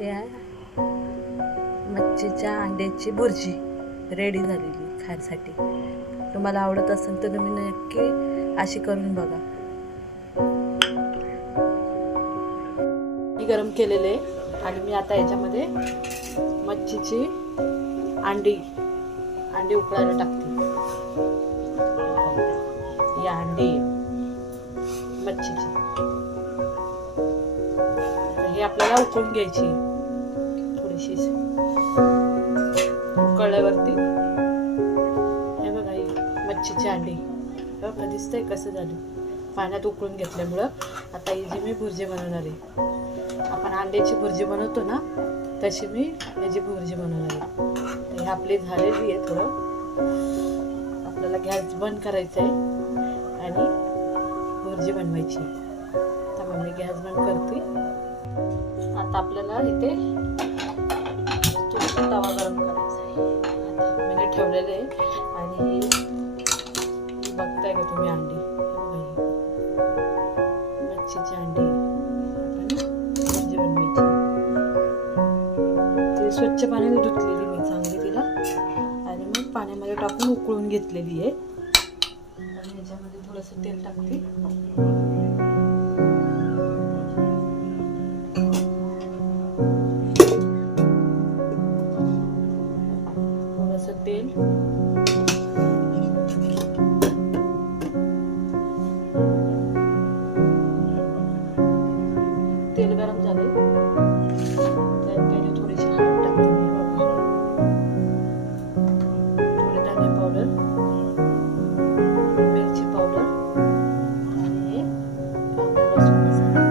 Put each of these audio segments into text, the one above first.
या मच्छीच्या अंड्याची भुर्जी रेडी झालेली खाण्यासाठी. तुम्हाला आवडत असेल तर तुम्ही नक्की अशी करून बघा. मी गरम केलेले आणि मी आता याच्यामध्ये मच्छीची अंडी उकळायला टाकते. या अंडी मच्छीची हे आपल्याला उकळून घ्यायची. थोडीशी उकळल्यावरती हे बघा ही मच्छीची अंडी बघा दिसतंय कसं झालं. पाण्यात उकळून घेतल्यामुळं आता ही जी मी भुर्जी बनवणार आहे, आपण अंड्याची भुर्जी बनवतो ना तशी मी याची भुर्जी बनवणार आहे. हे आपली झालेली आहे. थोडं आपल्याला गॅस बंद करायचं आहे आणि भुर्जी बनवायची. तर मग मी गॅस बंद करते. आता आपल्याला इथे तवा गरम करायचा आहे. मी ठेवलेले आहे आणि बघताय का तुम्ही अंडी मच्छीची अंडी भुर्जी बनवायची. ती स्वच्छ पाण्याने धुतलेली मी चांगली तिला आणि मग पाण्यामध्ये टाकून उकळून घेतलेली आहे. आणि ह्याच्यामध्ये थोडंसं तेल टाकते. तेल गरम झाले त्यात पहिले थोडीशी हळद टाकते मी. थोडी धने पावडर, मिरची पावडर आणि कांदा लसूण मसाला.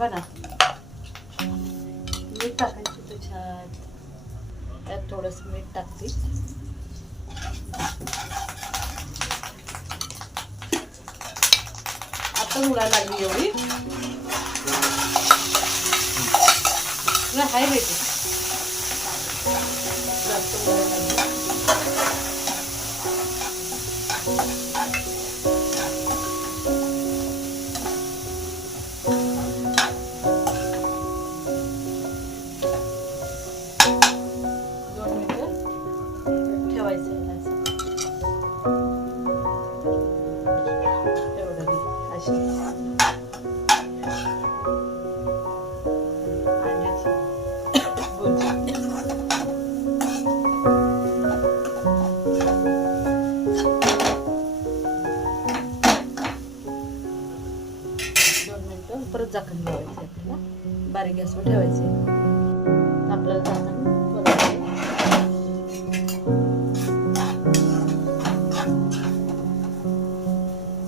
बना मीठ टाकायचं त्याच्यात. त्यात थोडंसं मीठ टाकते. आता उडायला लागली एवढी हाय माहिती जास्त उडायला लागली. परत झाकण ठेवायचं आपल्याला. बारीक गॅसवर ठेवायचे. आपल्याला झाकण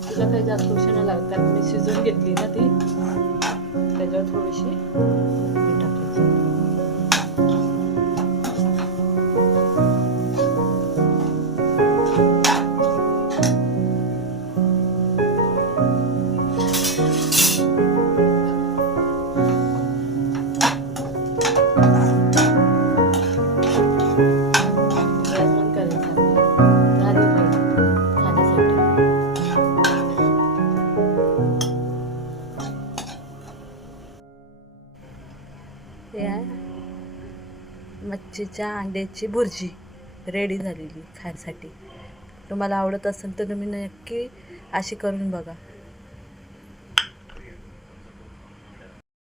तिला काही जास्त उशीर नाही लागत कारण मी शिजवून घेतली ना ती. त्याच्यावर थोडीशी मीठ टाकायची. या मच्छीच्या अंड्याची भुर्जी रेडी झालेली खाण्यासाठी. तुम्हाला आवडत असेल तर तुम्ही नक्की अशी करून बघा.